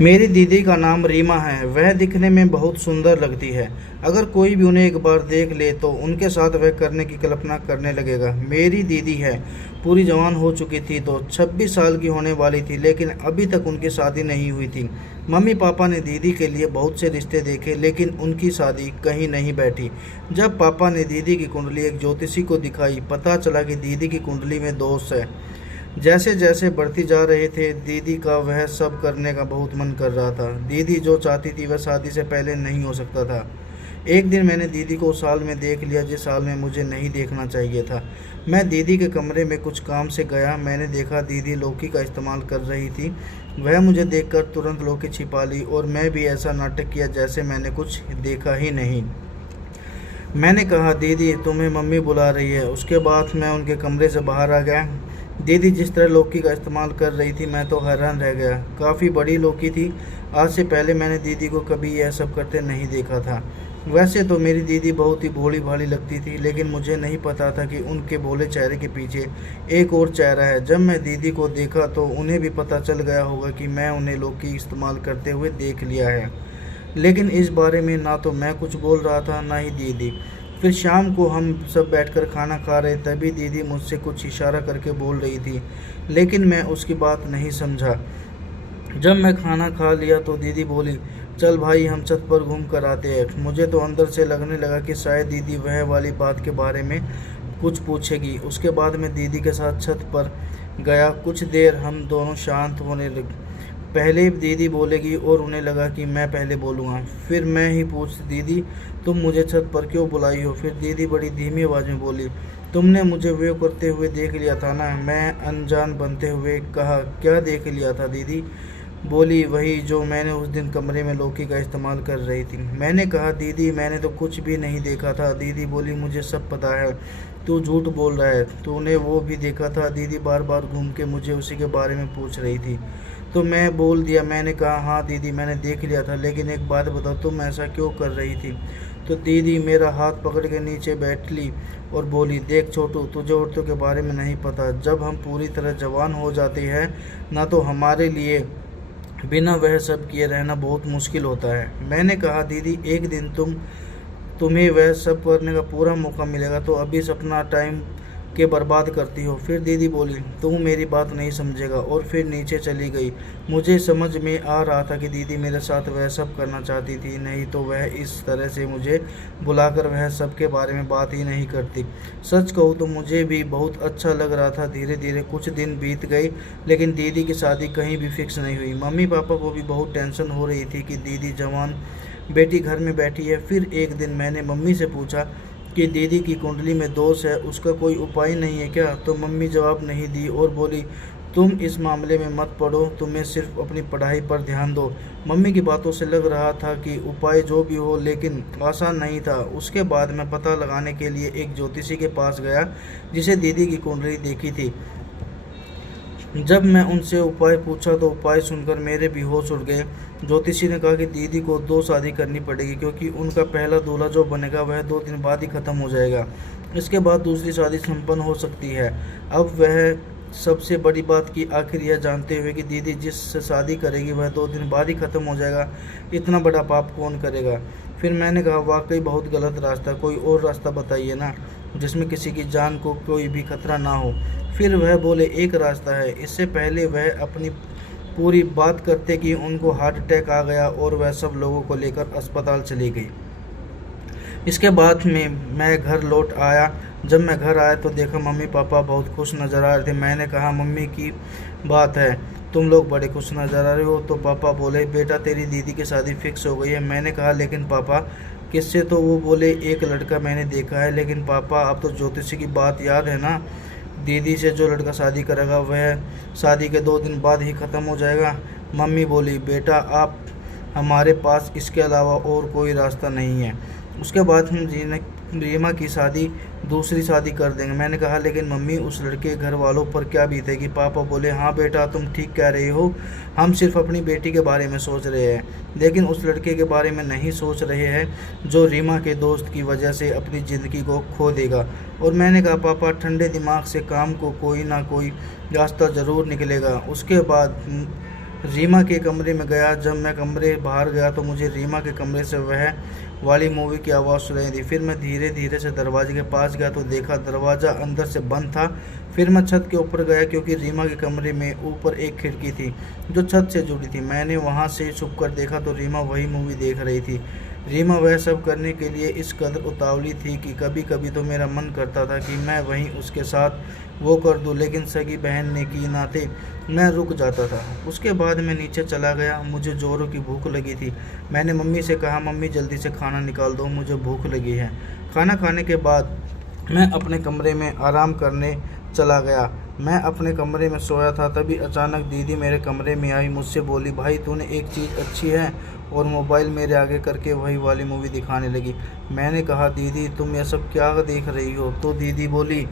मेरी दीदी का नाम रीमा है। वह दिखने में बहुत सुंदर लगती है। अगर कोई भी उन्हें एक बार देख ले तो उनके साथ वह करने की कल्पना करने लगेगा। मेरी दीदी है, पूरी जवान हो चुकी थी तो 26 साल की होने वाली थी, लेकिन अभी तक उनकी शादी नहीं हुई थी। मम्मी पापा ने दीदी के लिए बहुत से रिश्ते देखे, लेकिन उनकी शादी कहीं नहीं बैठी। जब पापा ने दीदी की कुंडली एक ज्योतिषी को दिखाई, पता चला कि दीदी की कुंडली में दोष है। जैसे जैसे बढ़ती जा रहे थे, दीदी का वह सब करने का बहुत मन कर रहा था। दीदी जो चाहती थी वह शादी से पहले नहीं हो सकता था। एक दिन मैंने दीदी को उस साल में देख लिया जिस साल में मुझे नहीं देखना चाहिए था। मैं दीदी के कमरे में कुछ काम से गया। मैंने देखा दीदी लौकी का इस्तेमाल कर रही थी। वह मुझे देखकर तुरंत लौकी छिपा ली और मैं भी ऐसा नाटक किया जैसे मैंने कुछ देखा ही नहीं। मैंने कहा, दीदी तुम्हें मम्मी बुला रही है। उसके बाद मैं उनके कमरे से बाहर आ गया। दीदी जिस तरह लौकी का इस्तेमाल कर रही थी, मैं तो हैरान रह गया। काफ़ी बड़ी लौकी थी। आज से पहले मैंने दीदी को कभी यह सब करते नहीं देखा था। वैसे तो मेरी दीदी बहुत ही भोली भाली लगती थी, लेकिन मुझे नहीं पता था कि उनके भोले चेहरे के पीछे एक और चेहरा है। जब मैं दीदी को देखा तो उन्हें भी पता चल गया होगा कि मैं उन्हें लौकी इस्तेमाल करते हुए देख लिया है, लेकिन इस बारे में ना तो मैं कुछ बोल रहा था ना ही दीदी। फिर शाम को हम सब बैठकर खाना खा रहे, तभी दीदी मुझसे कुछ इशारा करके बोल रही थी, लेकिन मैं उसकी बात नहीं समझा। जब मैं खाना खा लिया तो दीदी बोली, चल भाई हम छत पर घूम कर आते हैं। मुझे तो अंदर से लगने लगा कि शायद दीदी वह वाली बात के बारे में कुछ पूछेगी। उसके बाद मैं दीदी के साथ छत पर गया। कुछ देर हम दोनों शांत होने लगे। पहले दीदी बोलेगी और उन्हें लगा कि मैं पहले बोलूँगा। फिर मैं ही पूछ, दीदी तुम मुझे छत पर क्यों बुलाई हो? फिर दीदी बड़ी धीमी आवाज़ में बोली, तुमने मुझे वो करते हुए देख लिया था ना? मैं अनजान बनते हुए कहा, क्या देख लिया था? दीदी बोली, वही जो मैंने उस दिन कमरे में लौकी का इस्तेमाल कर रही थी। मैंने कहा, दीदी मैंने तो कुछ भी नहीं देखा था। दीदी बोली, मुझे सब पता है, तू झूठ बोल रहा है, तूने वो भी देखा था। दीदी बार बार घूम के मुझे उसी के बारे में पूछ रही थी, तो मैं बोल दिया। मैंने कहा, हाँ दीदी मैंने देख लिया था, लेकिन एक बात बताओ, तुम ऐसा क्यों कर रही थी? तो दीदी मेरा हाथ पकड़ के नीचे बैठ ली और बोली, देख छोटू, तुझे औरतों के बारे में नहीं पता। जब हम पूरी तरह जवान हो जाते हैं ना, तो हमारे लिए बिना वह सब किए रहना बहुत मुश्किल होता है। मैंने कहा, दीदी एक दिन तुम्हें वह सब करने का पूरा मौका मिलेगा, तो अभी से अपना टाइम के बर्बाद करती हो। फिर दीदी बोली, तू मेरी बात नहीं समझेगा, और फिर नीचे चली गई। मुझे समझ में आ रहा था कि दीदी मेरे साथ वह सब करना चाहती थी, नहीं तो वह इस तरह से मुझे बुलाकर वह सब के बारे में बात ही नहीं करती। सच कहूँ तो मुझे भी बहुत अच्छा लग रहा था। धीरे धीरे कुछ दिन बीत गई, लेकिन दीदी की शादी कहीं भी फिक्स नहीं हुई। मम्मी पापा को भी बहुत टेंशन हो रही थी कि दीदी जवान बेटी घर में बैठी है। फिर एक दिन मैंने मम्मी से पूछा कि दीदी की कुंडली में दोष है, उसका कोई उपाय नहीं है क्या? तो मम्मी जवाब नहीं दी और बोली, तुम इस मामले में मत पड़ो, तुम्हें सिर्फ अपनी पढ़ाई पर ध्यान दो। मम्मी की बातों से लग रहा था कि उपाय जो भी हो, लेकिन आसान नहीं था। उसके बाद मैं पता लगाने के लिए एक ज्योतिषी के पास गया जिसे दीदी की कुंडली देखी थी। जब मैं उनसे उपाय पूछा तो उपाय सुनकर मेरे भी होश उड़ गए। ज्योतिषी ने कहा कि दीदी को 2 शादी करनी पड़ेगी, क्योंकि उनका पहला दूल्हा जो बनेगा वह 2 दिन बाद ही ख़त्म हो जाएगा। इसके बाद दूसरी शादी संपन्न हो सकती है। अब वह सबसे बड़ी बात की आखिर यह जानते हुए कि दीदी जिससे शादी करेगी वह 2 दिन बाद ही ख़त्म हो जाएगा, इतना बड़ा पाप कौन करेगा? फिर मैंने कहा, वाकई बहुत गलत रास्ता, कोई और रास्ता बताइए ना, जिसमें किसी की जान को कोई भी खतरा ना हो। फिर वह बोले, एक रास्ता है। इससे पहले वह अपनी पूरी बात करते कि उनको हार्ट अटैक आ गया और वह सब लोगों को लेकर अस्पताल चली गई। इसके बाद में मैं घर लौट आया। जब मैं घर आया तो देखा मम्मी पापा बहुत खुश नज़र आ रहे थे। मैंने कहा, मम्मी की बात है, तुम लोग बड़े खुश नज़र आ रहे हो। तो पापा बोले, बेटा तेरी दीदी की शादी फिक्स हो गई है। मैंने कहा, लेकिन पापा किससे? तो वो बोले, एक लड़का मैंने देखा है। लेकिन पापा अब तो ज्योतिषी की बात याद है ना, दीदी से जो लड़का शादी करेगा वह शादी के 2 दिन बाद ही ख़त्म हो जाएगा। मम्मी बोली, बेटा आप हमारे पास इसके अलावा और कोई रास्ता नहीं है। उसके बाद हम रीमा की शादी दूसरी शादी कर देंगे। मैंने कहा, लेकिन मम्मी उस लड़के घर वालों पर क्या बीतेगी? पापा बोले, हाँ बेटा तुम ठीक कह रही हो, हम सिर्फ अपनी बेटी के बारे में सोच रहे हैं, लेकिन उस लड़के के बारे में नहीं सोच रहे हैं जो रीमा के दोस्त की वजह से अपनी ज़िंदगी को खो देगा। और मैंने कहा, पापा ठंडे दिमाग से काम को कोई ना कोई रास्ता ज़रूर निकलेगा। उसके बाद रीमा के कमरे में गया। जब मैं कमरे बाहर गया तो मुझे रीमा के कमरे से वह वाली मूवी की आवाज़ सुनाई दी। फिर मैं धीरे धीरे से दरवाजे के पास गया तो देखा दरवाज़ा अंदर से बंद था। फिर मैं छत के ऊपर गया क्योंकि रीमा के कमरे में ऊपर एक खिड़की थी जो छत से जुड़ी थी। मैंने वहां से छुपकर देखा तो रीमा वही मूवी देख रही थी। रीमा वह सब करने के लिए इस कदर उतावली थी कि कभी कभी तो मेरा मन करता था कि मैं वहीं उसके साथ वो कर दूं, लेकिन सगी बहन ने की नाते मैं रुक जाता था। उसके बाद मैं नीचे चला गया। मुझे जोरों की भूख लगी थी। मैंने मम्मी से कहा, मम्मी जल्दी से खाना निकाल दो, मुझे भूख लगी है। खाना खाने के बाद मैं अपने कमरे में आराम करने चला गया। मैं अपने कमरे में सोया था, तभी अचानक दीदी मेरे कमरे में आई। मुझसे बोली, भाई तूने एक चीज़ अच्छी है, और मोबाइल मेरे आगे करके वही वाली मूवी दिखाने लगी। मैंने कहा, दीदी तुम यह सब क्या देख रही हो? तो दीदी बोली,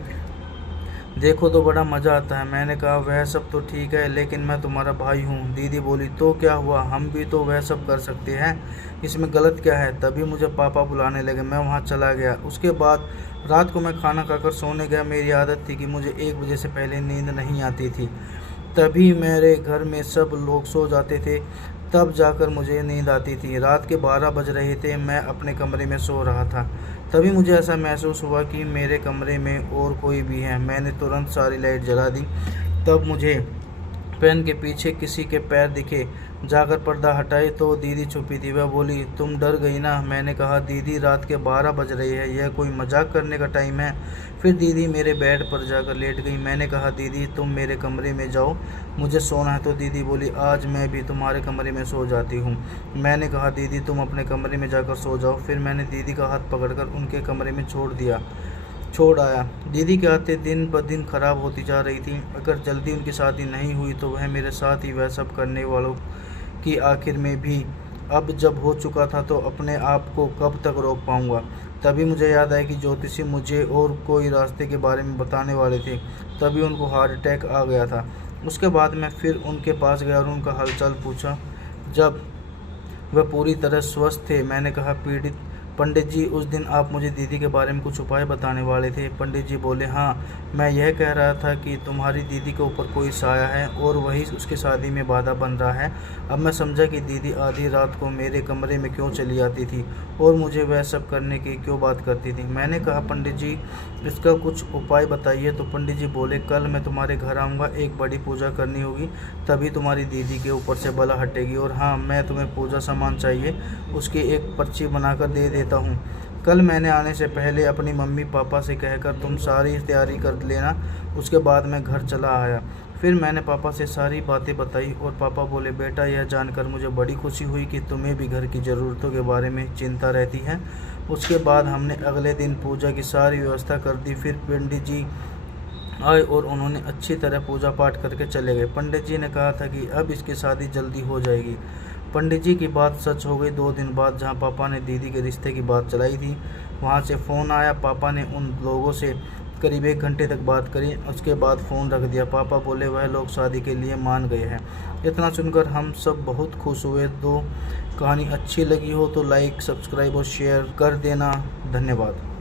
देखो तो बड़ा मज़ा आता है। मैंने कहा, वह सब तो ठीक है, लेकिन मैं तुम्हारा भाई हूँ। दीदी बोली, तो क्या हुआ, हम भी तो वह सब कर सकते हैं, इसमें गलत क्या है? तभी मुझे पापा बुलाने लगे। मैं वहाँ चला गया। उसके बाद रात को मैं खाना खाकर सोने गया। मेरी आदत थी कि मुझे 1 बजे से पहले नींद नहीं आती थी। तभी मेरे घर में सब लोग सो जाते थे, तब जाकर मुझे नींद आती थी। रात के 12 बज रहे थे। मैं अपने कमरे में सो रहा था। तभी मुझे ऐसा महसूस हुआ कि मेरे कमरे में और कोई भी है। मैंने तुरंत सारी लाइट जला दी। तब मुझे फैन के पीछे किसी के पैर दिखे। जाकर पर्दा हटाई तो दीदी छुपी थी। वह बोली, तुम डर गई ना? मैंने कहा, दीदी रात के 12 बज रहे हैं, यह कोई मजाक करने का टाइम है? फिर दीदी मेरे बेड पर जाकर लेट गई। मैंने कहा, दीदी तुम मेरे कमरे में जाओ, मुझे सोना है। तो दीदी बोली, आज मैं भी तुम्हारे कमरे में सो जाती हूँ। मैंने कहा, दीदी तुम अपने कमरे में जाकर सो जाओ। फिर मैंने दीदी का हाथ पकड़कर उनके कमरे में छोड़ आया। दीदी की आदतें दिन ब दिन खराब होती जा रही थी। अगर जल्दी उनकी शादी नहीं हुई तो वह मेरे साथ ही वह सब करने वालों की आखिर में भी अब जब हो चुका था तो अपने आप को कब तक रोक पाऊंगा? तभी मुझे याद आया कि ज्योतिषी मुझे और कोई रास्ते के बारे में बताने वाले थे। तभी उनको हार्ट अटैक आ गया था। उसके बाद मैं फिर उनके पास गया और उनका हालचाल पूछा। जब वह पूरी तरह स्वस्थ थे, मैंने कहा, पंडित जी उस दिन आप मुझे दीदी के बारे में कुछ उपाय बताने वाले थे। पंडित जी बोले, हाँ, मैं यह कह रहा था कि तुम्हारी दीदी के ऊपर कोई साया है और वही उसकी शादी में बाधा बन रहा है। अब मैं समझा कि दीदी आधी रात को मेरे कमरे में क्यों चली आती थी और मुझे वह सब करने की क्यों बात करती थी। मैंने कहा, पंडित जी इसका कुछ उपाय बताइए। तो पंडित जी बोले, कल मैं तुम्हारे घर आऊँगा, एक बड़ी पूजा करनी होगी, तभी तुम्हारी दीदी के ऊपर से बला हटेगी। और हाँ, मैं तुम्हें पूजा सामान चाहिए, उसकी एक पर्ची बनाकर दे देता हूँ। कल मैंने आने से पहले अपनी मम्मी पापा से कहकर तुम सारी तैयारी कर लेना। उसके बाद मैं घर चला आया। फिर मैंने पापा से सारी बातें बताई और पापा बोले, बेटा यह जानकर मुझे बड़ी खुशी हुई कि तुम्हें भी घर की ज़रूरतों के बारे में चिंता रहती है। उसके बाद हमने अगले दिन पूजा की सारी व्यवस्था कर दी। फिर पंडित जी आए और उन्होंने अच्छी तरह पूजा पाठ करके चले गए। पंडित जी ने कहा था कि अब इसकी शादी जल्दी हो जाएगी। पंडित जी की बात सच हो गई। 2 दिन बाद जहां पापा ने दीदी के रिश्ते की बात चलाई थी, वहां से फ़ोन आया। पापा ने उन लोगों से करीब 1 घंटे तक बात करी। उसके बाद फ़ोन रख दिया। पापा बोले वह लोग शादी के लिए मान गए हैं। इतना सुनकर हम सब बहुत खुश हुए। तो कहानी अच्छी लगी हो तो लाइक, सब्सक्राइब और शेयर कर देना। धन्यवाद।